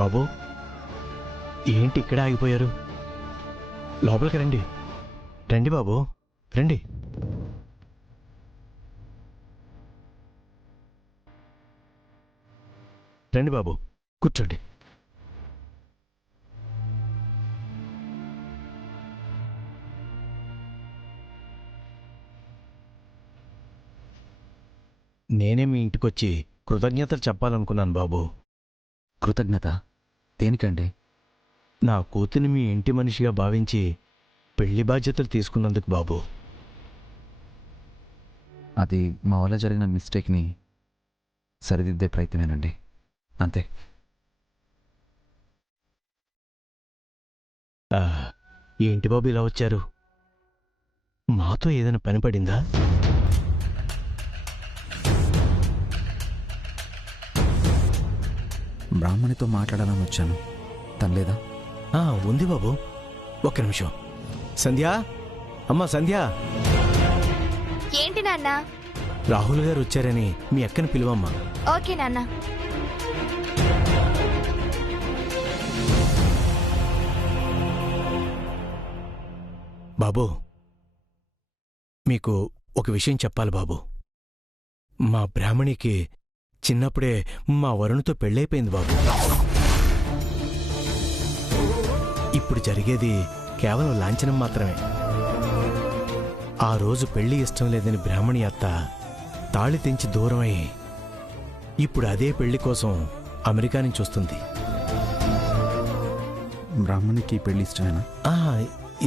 బాబు, ఏంటి ఇక్కడ ఆగిపోయారు? లోపలికి రండి. రండి బాబు, రండి. రండి బాబు, కూర్చోండి. నేనే మీ ఇంటికొచ్చి కృతజ్ఞతలు చెప్పాలనుకున్నాను బాబు. కృతజ్ఞత దేనికండి? నా కూతుని మీ ఇంటి మనిషిగా భావించి పెళ్లి బాధ్యతలు తీసుకున్నందుకు బాబు. అది మా వల్ల జరిగిన మిస్టేక్ని సరిదిద్దే ప్రయత్నమేనండి, అంతే. ఏంటి బాబు ఇలా వచ్చారు? మాతో ఏదైనా పని పడిందా? బ్రాహ్మణితో మాట్లాడాలని వచ్చాను. తను లేదా? ఉంది బాబు, ఒక్క నిమిషం. సంధ్యా, అమ్మా సంధ్యా. ఏంటి నాన్న? రాహుల్ గారు వచ్చారని మీ అక్కని పిలువమ్మా. ఓకే నాన్న. బాబు, మీకు ఒక విషయం చెప్పాలి బాబు. మా బ్రాహ్మణికి చిన్నప్పుడే మా వరుణ్తో పెళ్ళైపోయింది బాబు. ఇప్పుడు జరిగేది కేవలం లాంఛనం మాత్రమే. ఆ రోజు పెళ్లి ఇష్టం లేదని బ్రాహ్మణి అత్త తాళి తెంచి దూరమై ఇప్పుడు అదే పెళ్లి కోసం అమెరికా నుంచి వస్తుంది. బ్రాహ్మణికి పెళ్లి ఇష్టమేనా?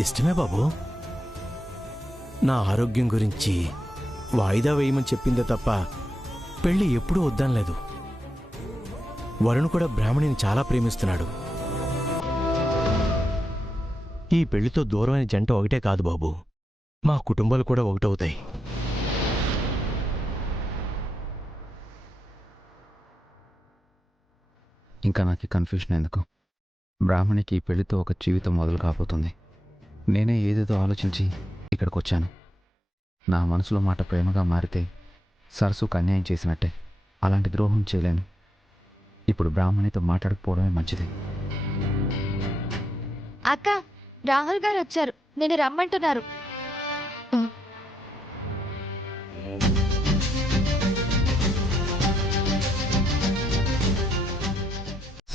ఇష్టమే బాబు. నా ఆరోగ్యం గురించి వాయిదా వేయమని చెప్పిందే తప్ప పెళ్లి ఎప్పుడూ వద్దనలేదు. వరుణ్ కూడా బ్రాహ్మణిని చాలా ప్రేమిస్తున్నాడు. ఈ పెళ్లితో దూరమైన జంట ఒకటే కాదు బాబు, మా కుటుంబాలు కూడా ఒకటవుతాయి. ఇంకా నాకు కన్ఫ్యూషన్ ఎందుకు? బ్రాహ్మణికి ఈ పెళ్లితో ఒక జీవితం మొదలు కాబోతుంది. నేనే ఏదేదో ఆలోచించి ఇక్కడికి వచ్చాను. నా మనసులో మాట ప్రేమగా మారితే సరస్సుకు అన్యాయం చేసినట్టే. అలాంటి ద్రోహం చేయలేను. ఇప్పుడు బ్రాహ్మణితో మాట్లాడకపోవడమే మంచిది. అక్క, రాహుల్ గారు వచ్చారు, నేను రమ్మంటున్నారు.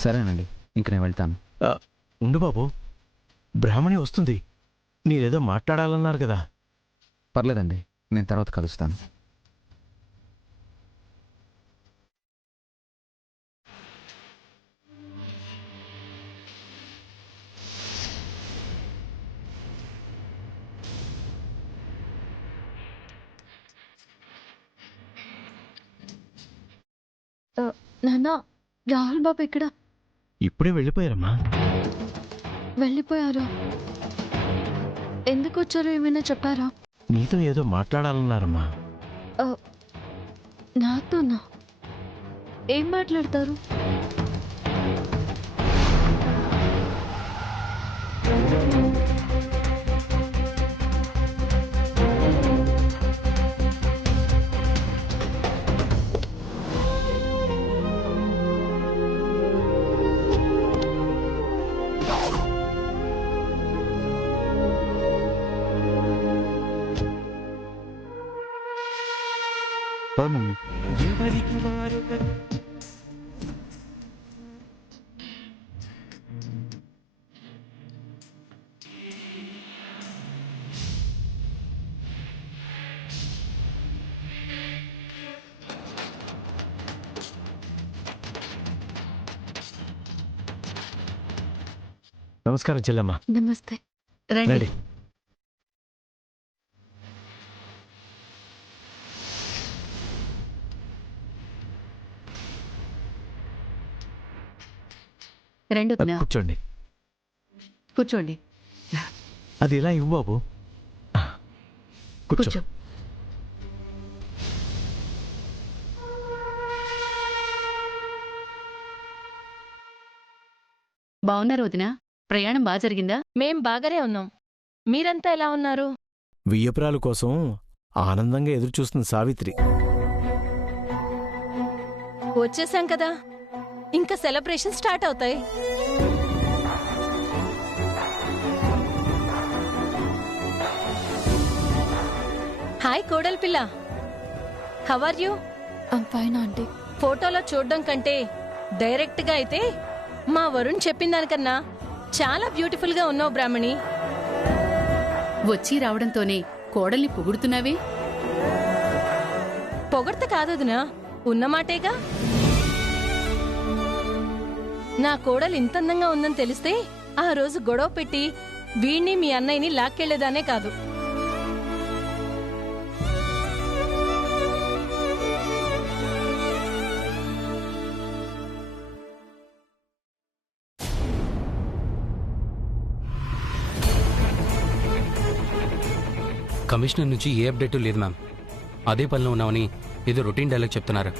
సరేనండి, ఇంక నేను వెళ్తాను. ఉండు బాబు, బ్రాహ్మణి వస్తుంది. మీరేదో మాట్లాడాలన్నారు కదా. పర్లేదండి, నేను తర్వాత కలుస్తాను. నాన్న, రాహుల్ బాబు ఇక్కడ. ఇప్పుడే వెళ్ళిపోయారమ్మా. వెళ్ళిపోయారా? ఎందుకు వచ్చారో ఏమైనా చెప్పారా? నీతో ఏదో మాట్లాడాలన్నారమ్మా. నాతోనా? ఏం మాట్లాడతారు? నమస్కారం చెల్లమ్మ. నమస్తే. రండి. రండి. రండి వదినా. కూర్చోండి. కూర్చోండి. అది ఇలా ఇవ్వు బాబు. కూర్చో. బాగున్నారు వదినా? ప్రయాణం బాగా జరిగిందా? మేం బాగానే ఉన్నాం. మీరంతా ఎలా ఉన్నారు? వియ్యపురాల కోసం ఆనందంగా ఎదురుచూస్తుంది సావిత్రి. వచ్చేసాం కదా, ఇంకా సెలబ్రేషన్ స్టార్ట్ అవుతాయి. హాయ్ కోడల్ పిల్ల, how are you? I'm fine aunty. ఫోటోలో చూడడం కంటే డైరెక్ట్ గా అయితే మా వరుణ్ చెప్పిన దానికన్నా చాలా బ్యూటిఫుల్ గా ఉన్నావు బ్రాహ్మణి. వచ్చి రావడంతోనే కోడల్ని పొగుడుతున్నావే? పొగడ్త కాదదునా, ఉన్నమాటేగా. నా కోడలు ఇంత అందంగా ఉందని తెలిస్తే ఆ రోజు గొడవ పెట్టి వీణ్ణి మీ అన్నయ్యని లాక్కెళ్లేదానే కాదు. కమిషనర్ నుంచి ఏ అప్డేటు లేదు మ్యామ్. అదే పనిలో ఉన్నామని ఏదో రొటీన్ డైలాగ్ చెప్తున్నారు.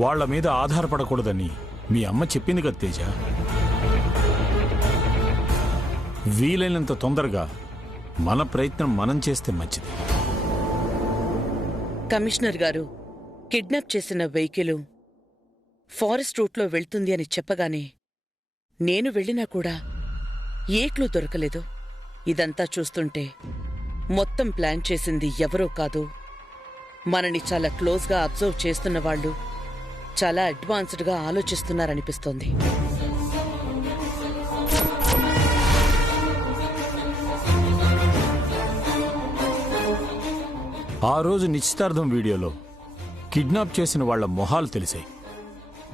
వాళ్ల మీద ఆధారపడకూడదని మీ అమ్మ చెప్పింది కదా తేజ. వీలైనంత తొందరగా మన ప్రయత్నం మనం చేస్తే మంచిది. కమిషనర్ గారు, కిడ్నాప్ చేసిన వెహికల్ ఫారెస్ట్ రూట్లో వెళ్తుంది అని చెప్పగానే నేను వెళ్ళినా కూడా ఏ క్లూ దొరకలేదు. ఇదంతా చూస్తుంటే మొత్తం ప్లాన్ చేసింది ఎవరో కాదు, మనని చాలా క్లోజ్గా అబ్జర్వ్ చేస్తున్న వాళ్ళు చాలా అడ్వాన్స్డ్గా ఆలోచిస్తున్నారనిపిస్తోంది. ఆ రోజు నిశ్చితార్థం వీడియోలో కిడ్నాప్ చేసిన వాళ్ల మొహాలు తెలిసాయి.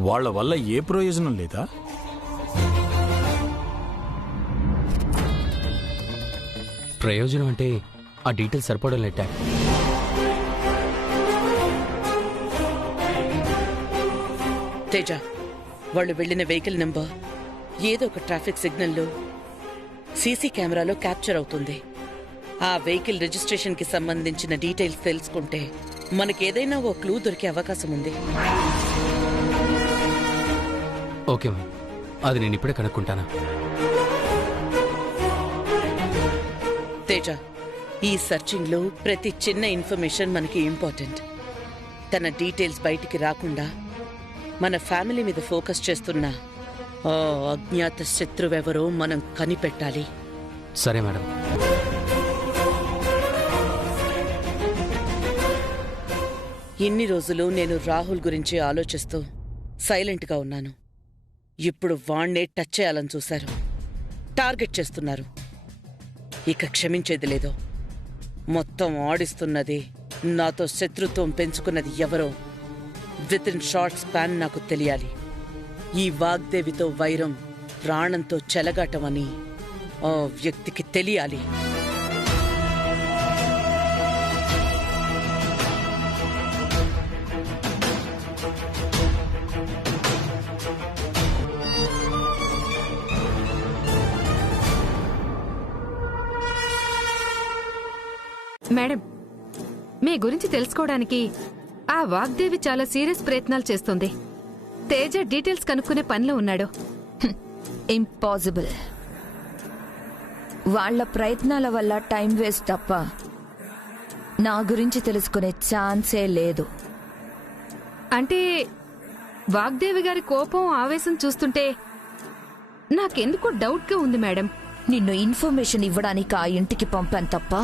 వాళ్ల వల్ల ఏ ప్రయోజనం లేదా? ప్రయోజనం అంటే ఆ డీటెయిల్స్ సరిపడం లేట. తేజ, వాళ్ళు వెళ్లిన వెహికల్ నంబర్ ఏదో ఒక ట్రాఫిక్ సిగ్నల్లో సీసీ కెమెరాలో క్యాప్చర్ అవుతుంది. ఆ వెహికల్ రిజిస్ట్రేషన్ కి సంబంధించిన డీటెయిల్స్ తెలుసుకుంటే మనకేదైనా ఓ క్లూ దొరికే అవకాశం ఉంది. ఓకే మ్యామ్, అది నేను ఇప్పుడే కనుక్కుంటానా. తేజ, ఈ సర్చింగ్ లో ప్రతి చిన్న ఇన్ఫర్మేషన్ మనకి ఇంపార్టెంట్. తన డీటెయిల్స్ బయటికి రాకుండా మన ఫ్యామిలీ మీద ఫోకస్ చేస్తున్న ఆ అజ్ఞాత శత్రువెవరో మనం కనిపెట్టాలి. సరే మేడం. ఇన్ని రోజులు నేను రాహుల్ గురించి ఆలోచిస్తూ సైలెంట్గా ఉన్నాను. ఇప్పుడు వాణ్ణే టచ్ చేయాలని చూశారు, టార్గెట్ చేస్తున్నారు. ఇక క్షమించేది లేదో. మొత్తం ఆడిస్తున్నది, నాతో శత్రుత్వం పెంచుకున్నది ఎవరో విత్ ఇన్ షార్ట్ స్పాన్ నాకు తెలియాలి. ఈ వాగ్దేవితో వైరం ప్రాణంతో చెలగాటమని ఆ వ్యక్తికి తెలియాలి. మేడం, మీ గురించి తెలుసుకోవడానికి ఆ వాగ్దేవి చాలా సీరియస్ ప్రయత్నాలు చేస్తుంది. తేజ డీటెయిల్స్ కనుక్కునే పనిలో ఉన్నాడు. ఇంపాసిబుల్. వాళ్ల ప్రయత్నాల వల్ల టైం వేస్ట్ తప్ప నా గురించి తెలుసుకునే ఛాన్సే లేదు. అంటే వాగ్దేవి గారి కోపం ఆవేశం చూస్తుంటే నాకెందుకో డౌట్గా ఉంది మేడం. నిన్ను ఇన్ఫర్మేషన్ ఇవ్వడానికి ఆ ఇంటికి పంపాను తప్ప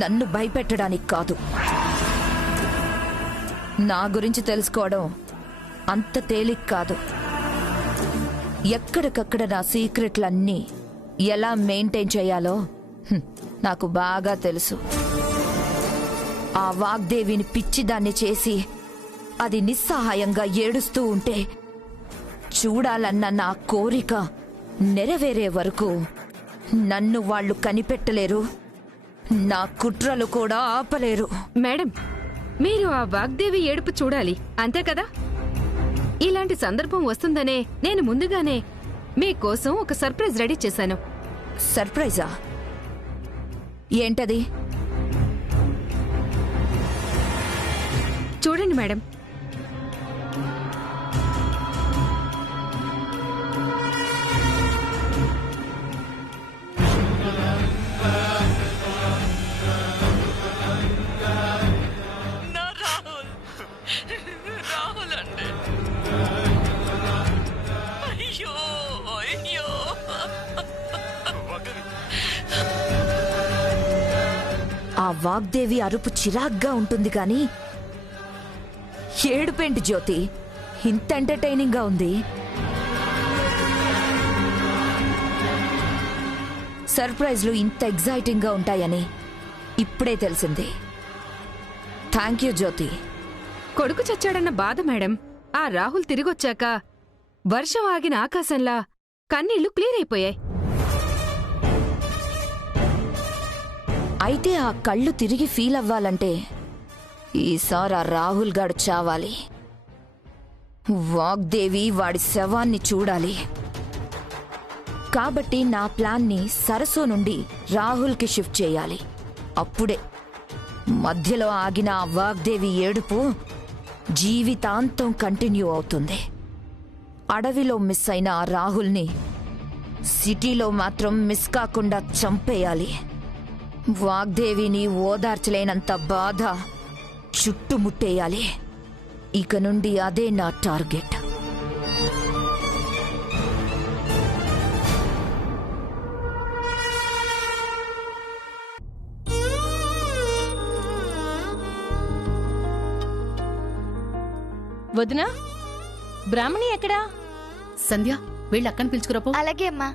నన్ను భయపెట్టడానికి కాదు. నా గురించి తెలుసుకోవడం అంత తేలిక కాదు. ఎక్కడికక్కడ నా సీక్రెట్లన్నీ ఎలా మెయింటైన్ చేయాలో నాకు బాగా తెలుసు. ఆ వాగ్దేవిని పిచ్చిదాన్ని చేసి అది నిస్సహాయంగా ఏడుస్తూ ఉంటే చూడాలన్న నా కోరిక నెరవేరే వరకు నన్ను వాళ్ళు కనిపెట్టలేరు, నా కుట్రలు కూడా ఆపలేరు. మేడం, మీరు ఆ వాగ్దేవి ఏడుపు చూడాలి, అంతే కదా? ఇలాంటి సందర్భం వస్తుందనే నేను ముందుగానే మీకోసం ఒక సర్ప్రైజ్ రెడీ చేశాను. సర్ప్రైజా? ఏంటది? చూడండి మేడం. ఆ వాగ్దేవి అరుపు చిరాగ్గా ఉంటుంది కానీ ఏడుపేంటి జ్యోతి, ఇంత ఎంటర్టైనింగ్గా ఉంది. సర్ప్రైజ్లు ఇంత ఎగ్జైటింగ్గా ఉంటాయని ఇప్పుడే తెలిసింది. థ్యాంక్ యూ జ్యోతి. కొడుకు చచ్చాడన్న బాధ మేడం. ఆ రాహుల్ తిరిగొచ్చాక వర్షం ఆగిన ఆకాశంలా కన్నీళ్లు క్లియర్ అయిపోయాయి. అయితే ఆ కళ్ళు తిరిగి ఫీల్ అవ్వాలంటే ఈసారి ఆ రాహుల్ గాడు చావాలి. వాగ్దేవి వాడి శవాన్ని చూడాలి. కాబట్టి నా ప్లాన్ని సరస్సు నుండి రాహుల్కి షిఫ్ట్ చేయాలి. అప్పుడే మధ్యలో ఆగిన ఆ వాగ్దేవి ఏడుపు జీవితాంతం కంటిన్యూ అవుతుంది. అడవిలో మిస్ అయిన ఆ రాహుల్ని సిటీలో మాత్రం మిస్ కాకుండా చంపేయాలి. వాగ్దేవిని ఓదార్చలేనంత బాధ చుట్టుముట్టేయాలి. ఇక నుండి అదే నా టార్గెట్. వదినా, బ్రాహ్మణి ఎక్కడా? సంధ్య వెళ్ళి అక్కని పిలుచుకురాపో. అలాగే అమ్మా.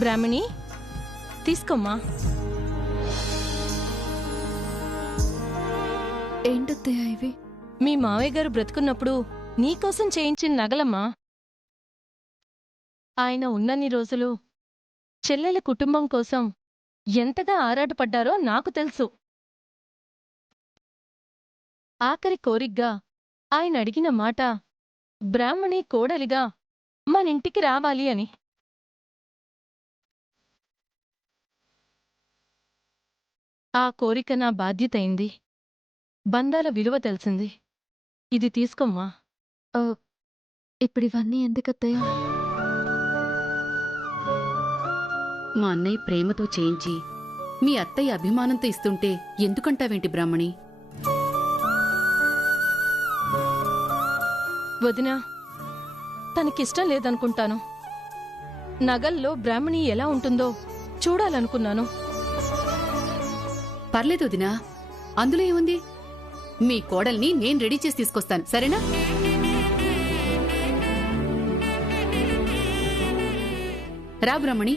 బ్రాహ్మణి, తీసుకోమ్మా. ఏంటత్తయ్య ఇవి? మీ మావయ్య గారు బ్రతుకున్నప్పుడు నీకోసం చేయించిన నగలమ్మా. ఆయన ఉన్నన్ని రోజులు చెల్లెల కుటుంబం కోసం ఎంతగా ఆరాటపడ్డారో నాకు తెలుసు. ఆఖరి కోరిగ్గా ఆయన అడిగిన మాట బ్రాహ్మణి కోడలిగా మనింటికి రావాలి అని. ఆ కోరిక నా బాధ్యతయింది. బంధాల విలువ తెలిసింది. ఇది తీసుకోమ్మా. ఇప్పుడు ఇవన్నీ ఎందుకత్తయ్య? మా అన్నయ్య ప్రేమతో చేయించి మీ అత్తయ్య అభిమానంతో ఇస్తుంటే ఎందుకంటావేంటి బ్రాహ్మణి? వదినా, తనకిష్టం లేదనుకుంటాను. నగల్లో బ్రాహ్మణి ఎలా ఉంటుందో చూడాలనుకున్నాను. పర్లేదు వదినా, అందులో ఏముంది? మీ కోడల్ని నేను రెడీ చేసి తీసుకొస్తాను, సరేనా? రా బ్రాహ్మణి.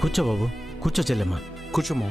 కూర్చో బాబు, కూర్చో చెల్లెమ్మా. కూర్చోమో.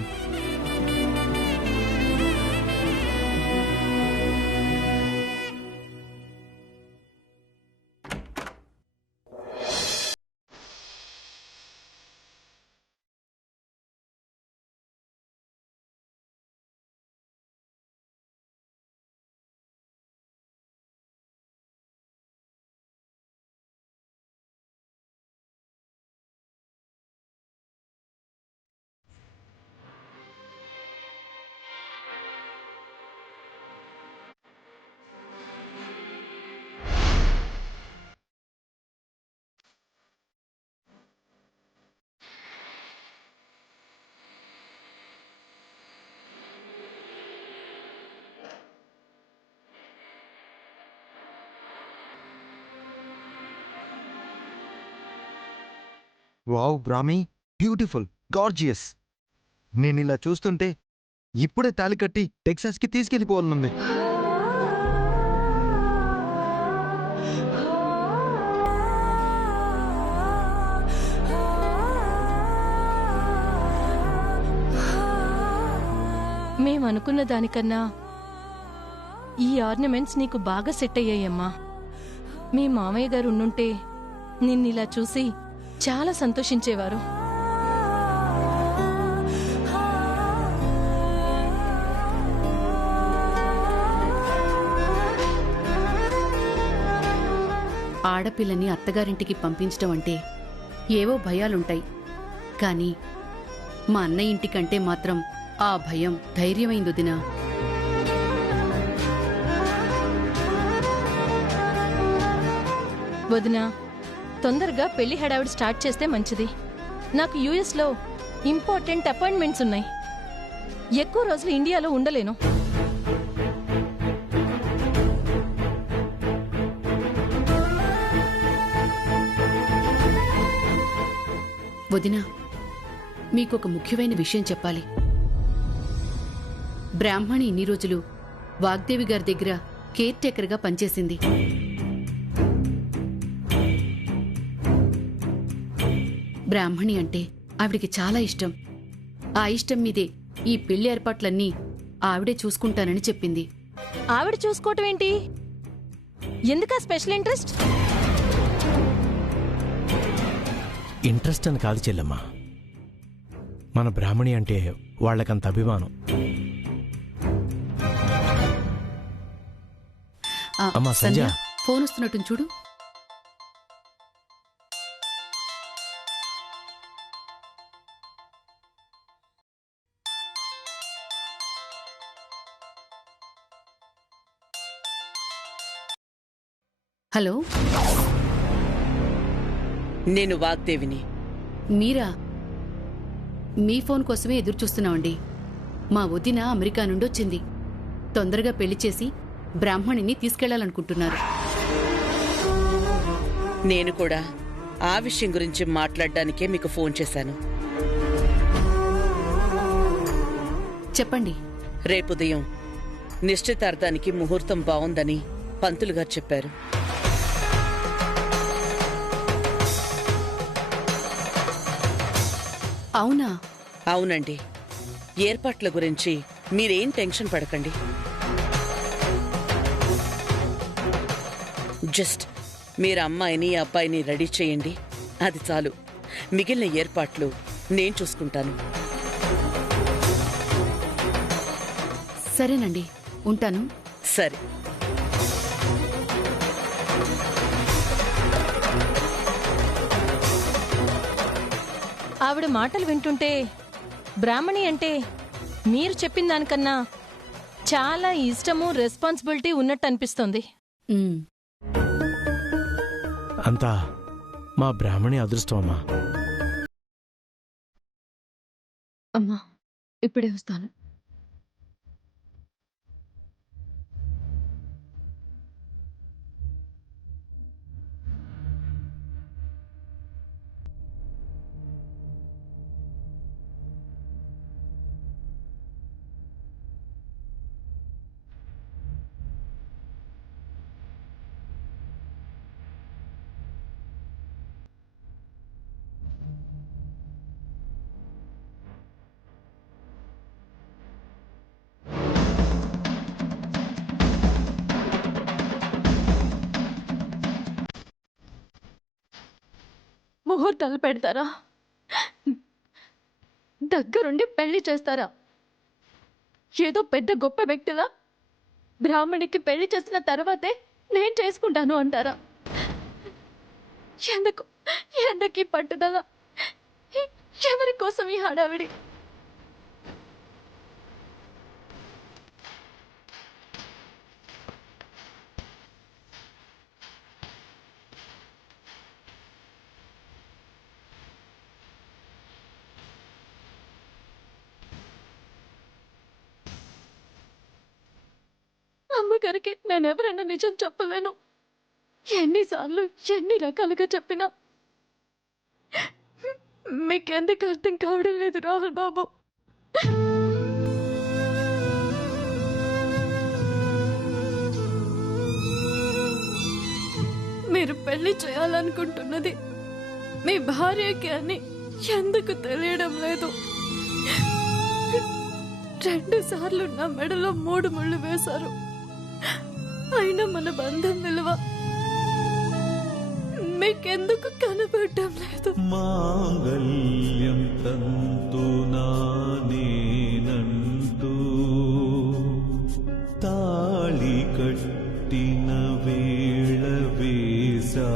వావ్ బ్రాహ్మి, బ్యూటిఫుల్, గార్జియస్. నేను ఇలా చూస్తుంటే ఇప్పుడే తాళి కట్టి టెక్సాస్కి తీసుకెళ్ళిపోవాలనుంది. మేమనుకున్న దానికన్నా ఈ ఆర్నమెంట్స్ నీకు బాగా సెట్ అయ్యాయమ్మా. మీ మామయ్య గారు ఉండుంటే నిన్నిలా చూసి చాలా సంతోషించేవారు. ఆడపిల్లని అత్తగారింటికి పంపించడం అంటే ఏవో భయాలుంటాయి. కానీ మా అన్నయ్య ఇంటికంటే మాత్రం ఆ భయం ధైర్యమైంది వదినా. వదినా, తొందరగా పెళ్లి హడావిడి స్టార్ట్ చేస్తే మంచిది. నాకు యుఎస్లో ఇంపార్టెంట్ అపాయింట్మెంట్స్ ఉన్నాయి. ఎక్కువ రోజులు ఇండియాలో ఉండలేను. వదినా, మీకొక ముఖ్యమైన విషయం చెప్పాలి. బ్రాహ్మణి ఇన్ని రోజులు వాగ్దేవి గారి దగ్గర కేర్ టేకర్గా పనిచేసింది. బ్రాహ్మణి అంటే ఆవిడికి చాలా ఇష్టం. ఆ ఇష్టం మీదే ఈ పెళ్లి ఏర్పాట్లన్నీ ఆవిడే చూసుకుంటానని చెప్పింది. ఆవిడ చూసుకోవటం ఏంటి? ఎందుకా స్పెషల్ ఇంట్రెస్ట్? ఇంట్రెస్ట్ అని కాదు చెల్లెమ్మా, మన బ్రాహ్మణి అంటే వాళ్ళకంత అభిమానం. అమ్మా సంజ, ఫోన్ వస్తున్నట్టు చూడు. హలో, నేను వాగ్దేవిని. మీరా? మీ ఫోన్ కోసమే ఎదురు చూస్తున్నామండి. మా వదిన అమెరికా నుండి వచ్చింది. తొందరగా పెళ్లి చేసి బ్రాహ్మణిని తీసుకెళ్లాలనుకుంటున్నారు. నేను కూడా ఆ విషయం గురించి మాట్లాడడానికే మీకు ఫోన్ చేశాను. చెప్పండి. రేపు ఉదయం నిశ్చితార్థానికి ముహూర్తం బావుందని పంతులు గారు చెప్పారు. అవునా? అవునండి. ఏర్పాట్ల గురించి మీరేం టెన్షన్ పడకండి. జస్ట్ మీరు అమ్మాయిని అబ్బాయిని రెడీ చేయండి, అది చాలు. మిగిలిన ఏర్పాట్లు నేను చూసుకుంటాను. సరేనండి, ఉంటాను. సరే. ఆవిడ మాటలు వింటుంటే బ్రాహ్మణి అంటే మీరు చెప్పిన దానికన్నా చాలా ఇష్టము, రెస్పాన్సిబిలిటీ ఉన్నట్టు అనిపిస్తోంది. అంతా మా బ్రాహ్మణి అదృష్టం అమ్మా. అమ్మా, ఇప్పుడే వస్తాను. ముహూర్తాలు పెడతారా? దగ్గరుండి పెళ్లి చేస్తారా? ఏదో పెద్ద గొప్ప వ్యక్తిలా బ్రాహ్మణికి పెళ్లి చేసిన తర్వాతే నేను చేసుకుంటాను అంటారా? ఎందుకు ఈ పట్టుదల? ఎవరి కోసం ఈ హడావిడి? అమ్మగారికి నేనెవరైనా నిజం చెప్పలేను. ఎన్నిసార్లు ఎన్ని రకాలుగా చెప్పినా మీకెందుకు అర్థం కావడం లేదు రాహుల్ బాబు? మీరు పెళ్లి చేయాలనుకుంటున్నది మీ భార్యకి అని ఎందుకు తెలియడం లేదు? 2 సార్లు నా మెడలో 3 ముళ్ళు వేశారు. అయినా మన బంధం విలువ మీకెందుకు కనబడటం లేదు? మాంగళ్యం తంతునా నేనంటూ తాళి కట్టిన వేళ వేశా